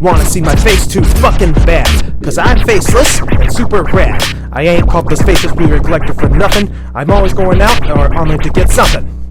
Wanna see my face too fucking bad, cause I'm faceless and super rad. I ain't called this faceless blu-ray collector for nothing. I'm always going out or on there to get something.